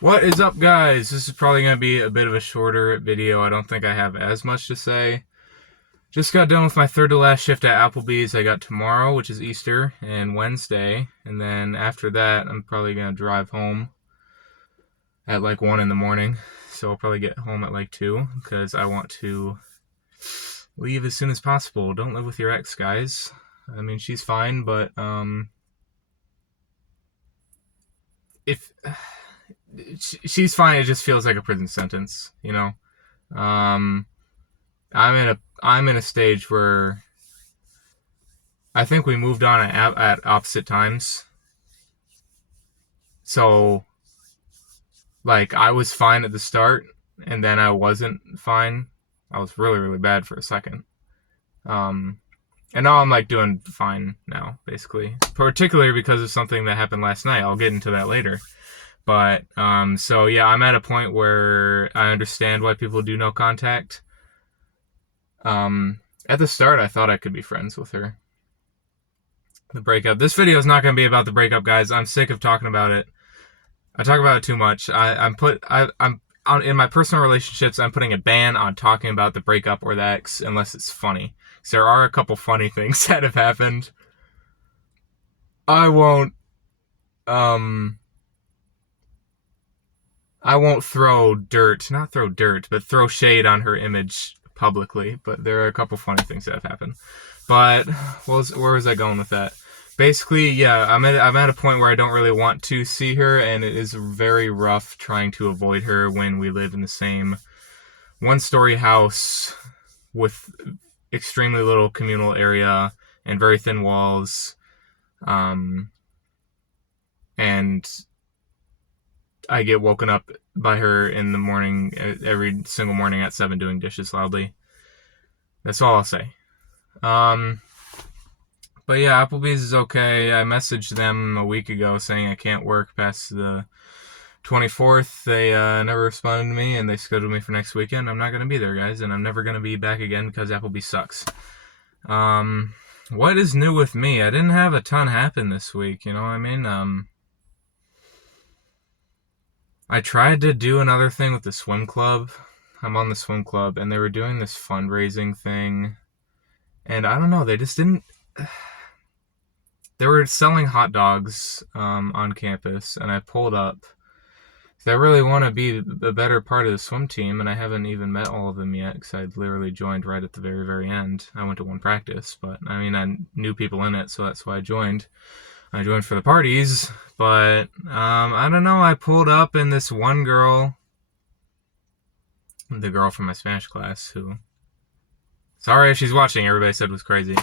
What is up, guys? This is probably going to be a bit of a shorter video. I don't think I have as much to say. Just got done with my third to last shift at Applebee's. I got tomorrow, which is Easter, and Wednesday. And then after that, I'm probably going to drive home at like 1 in the morning. So I'll probably get home at like 2 because I want to leave as soon as possible. Don't live with your ex, guys. I mean, she's fine, but if she's fine, it just feels like a prison sentence, you know. Um, I'm in a stage where I think we moved on at opposite times. So like I was fine at the start, and then I wasn't fine. I was really really bad for a second. Um, and now I'm like doing fine now, basically. Particularly because of something that happened last night. I'll get into that later. But so yeah, I'm at a point where I understand why people do no contact. At the start, I thought I could be friends with her. The breakup. This video is not going to be about the breakup, guys. I'm sick of talking about it. I talk about it too much. I'm in my personal relationships. I'm putting a ban on talking about the breakup or the ex unless it's funny. So there are a couple funny things that have happened. I won't. I won't not throw dirt, but throw shade on her image publicly. But there are a couple funny things that have happened. But where was I going with that? Basically, yeah, I'm at a point where I don't really want to see her, and it is very rough trying to avoid her when we live in the same one-story house with extremely little communal area and very thin walls. And I get woken up by her in the morning, every single morning at 7 doing dishes loudly. That's all I'll say. But yeah, Applebee's is okay. I messaged them a week ago saying I can't work past the 24th. They never responded to me, and they scheduled me for next weekend. I'm not going to be there, guys, and I'm never going to be back again because Applebee's sucks. What is new with me? I didn't have a ton happen this week, you know what I mean? I tried to do another thing with the swim club. I'm on the swim club, and they were doing this fundraising thing. And I don't know, they just didn't... They were selling hot dogs on campus, and I pulled up. I really want to be a better part of the swim team, and I haven't even met all of them yet, because I literally joined right at the very, very end. I went to one practice, but, I mean, I knew people in it, so that's why I joined. I joined for the parties, but I don't know, I pulled up and this one girl, the girl from my Spanish class, who, sorry if she's watching, everybody said was crazy.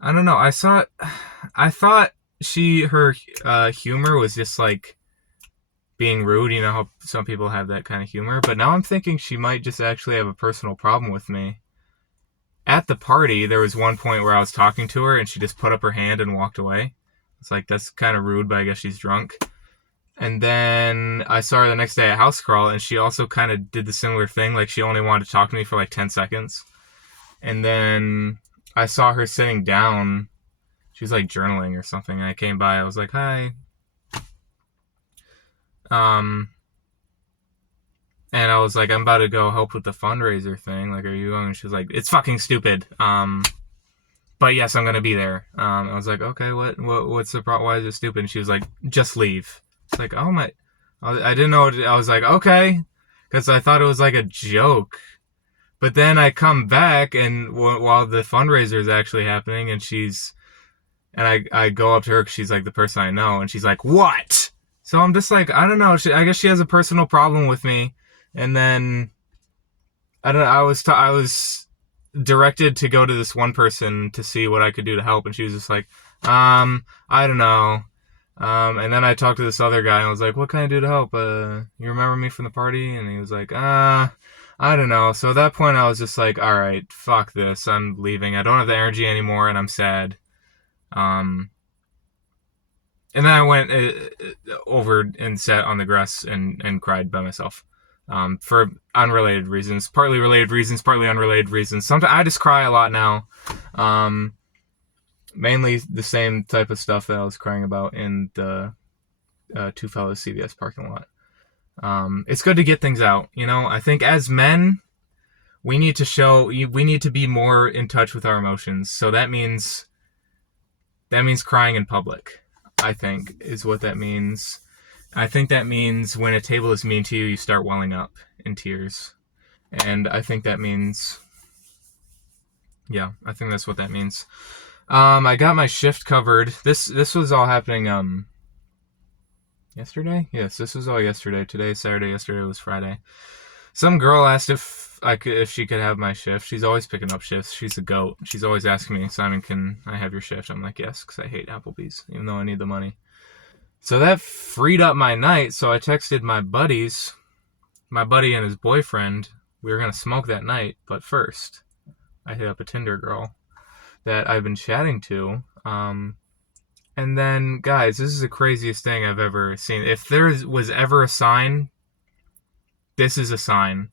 I don't know, I thought her humor was just like being rude, you know how some people have that kind of humor, but now I'm thinking she might just actually have a personal problem with me. At the party, there was one point where I was talking to her and she just put up her hand and walked away. It's like, that's kind of rude, but I guess she's drunk. And then I saw her the next day at house crawl, and she also kind of did the similar thing. Like, she only wanted to talk to me for like 10 seconds. And then I saw her sitting down. She was like journaling or something. I came by. I was like, hi. And I was like, I'm about to go help with the fundraiser thing. Like, are you going? And she was like, it's fucking stupid. But yes, I'm gonna be there. I was like, okay, what's the problem? Why is it stupid? And she was like, just leave. It's like, oh my, I didn't know. I was like, okay, because I thought it was like a joke. But then I come back, and while the fundraiser is actually happening, and I go up to her because she's like the person I know, and she's like, what? So I'm just like, I don't know. I guess she has a personal problem with me. And then I don't know. I was directed to go to this one person to see what I could do to help, and she was just like, I don't know. And then I talked to this other guy, and I was like, what can I do to help? You remember me from the party? And he was like, I don't know. So at that point, I was just like, all right, fuck this. I'm leaving. I don't have the energy anymore, and I'm sad. And then I went over and sat on the grass and cried by myself. For unrelated reasons, partly related reasons, partly unrelated reasons. Sometimes I just cry a lot now. Mainly the same type of stuff that I was crying about in the Two Fellows CVS parking lot. It's good to get things out, you know. I think as men, we need to be more in touch with our emotions. So that means crying in public, I think, is what that means. I think that means when a table is mean to you, you start welling up in tears. And I think that means, yeah, I think that's what that means. I got my shift covered. This was all happening, yesterday? Yes, this was all yesterday. Today's Saturday, yesterday was Friday. Some girl asked if she could have my shift. She's always picking up shifts. She's a goat. She's always asking me, Simon, can I have your shift? I'm like, yes, because I hate Applebee's, even though I need the money. So that freed up my night, so I texted my buddies, my buddy and his boyfriend. We were going to smoke that night, but first, I hit up a Tinder girl that I've been chatting to. And then, guys, this is the craziest thing I've ever seen. If there was ever a sign, this is a sign.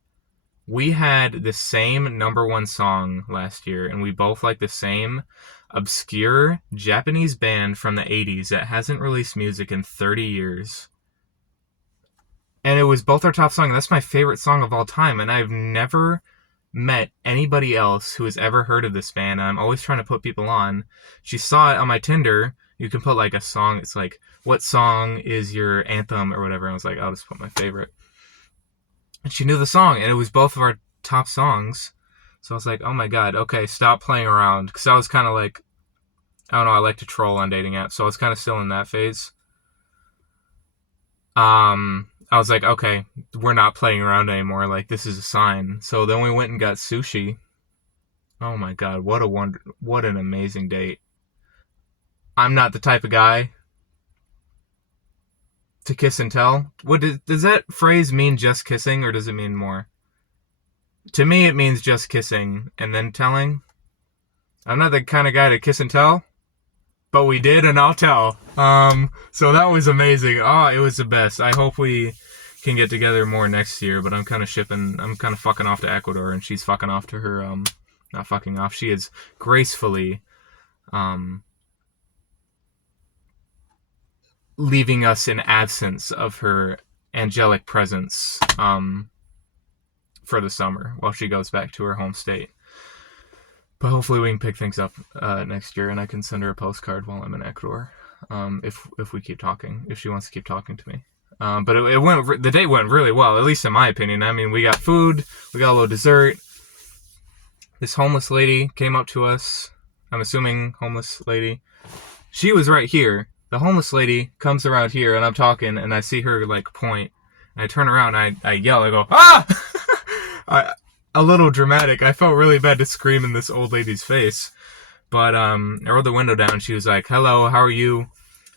We had the same number one song last year, and we both like the same obscure Japanese band from the 80s that hasn't released music in 30 years. And it was both our top song. That's my favorite song of all time, and I've never met anybody else who has ever heard of this band. I'm always trying to put people on. She saw it on my Tinder. You can put like a song. It's like, what song is your anthem or whatever. I was like, I'll just put my favorite. And she knew the song, and it was both of our top songs. So I was like, oh my God, okay, stop playing around. Because I was kind of like, I don't know, I like to troll on dating apps. So I was kind of still in that phase. I was like, okay, we're not playing around anymore. Like, this is a sign. So then we went and got sushi. Oh my God, what an amazing date. I'm not the type of guy to kiss and tell. Does that phrase mean just kissing, or does it mean more? To me, it means just kissing and then telling. I'm not the kind of guy to kiss and tell, but we did, and I'll tell. So that was amazing. Oh, it was the best. I hope we can get together more next year, but I'm kind of fucking off to Ecuador, and she's fucking off to her, not fucking off. She is gracefully, leaving us in absence of her angelic presence, for the summer while she goes back to her home state. But hopefully we can pick things up next year, and I can send her a postcard while I'm in Ecuador, if we keep talking, if she wants to keep talking to me. But the date went really well, at least in my opinion. I mean, we got food, we got a little dessert. This homeless lady came up to us. I'm assuming homeless lady. She was right here. The homeless lady comes around here, and I'm talking, and I see her like point. And I turn around, and I yell, I go, ah! A little dramatic. I felt really bad to scream in this old lady's face. But I rolled the window down. She was like, hello, how are you?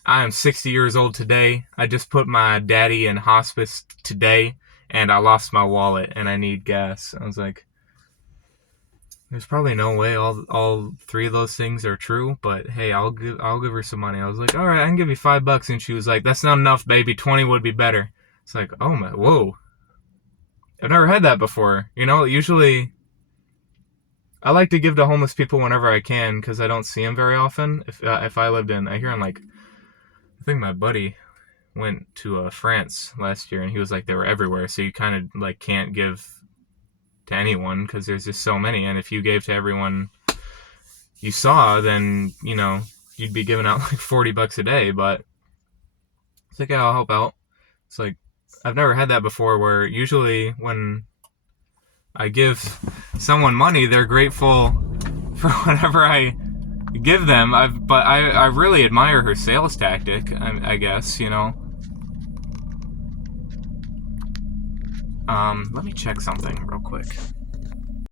I am 60 years old today. I just put my daddy in hospice today, and I lost my wallet, and I need gas. I was like, there's probably no way all three of those things are true, but hey, I'll give her some money. I was like, all right, I can give you $5, and she was like, that's not enough, baby. 20 would be better. It's like, oh my, whoa. I've never had that before. You know, usually I like to give to homeless people whenever I can, because I don't see them very often. If I lived in, I hear them like, I think my buddy went to France last year, and he was like, they were everywhere. So you kind of like can't give to anyone because there's just so many. And if you gave to everyone you saw, then, you know, you'd be giving out like $40 a day. But it's like, yeah, I'll help out. It's like, I've never had that before, where usually when I give someone money, they're grateful for whatever I give them. But I really admire her sales tactic, I guess, you know. Let me check something real quick.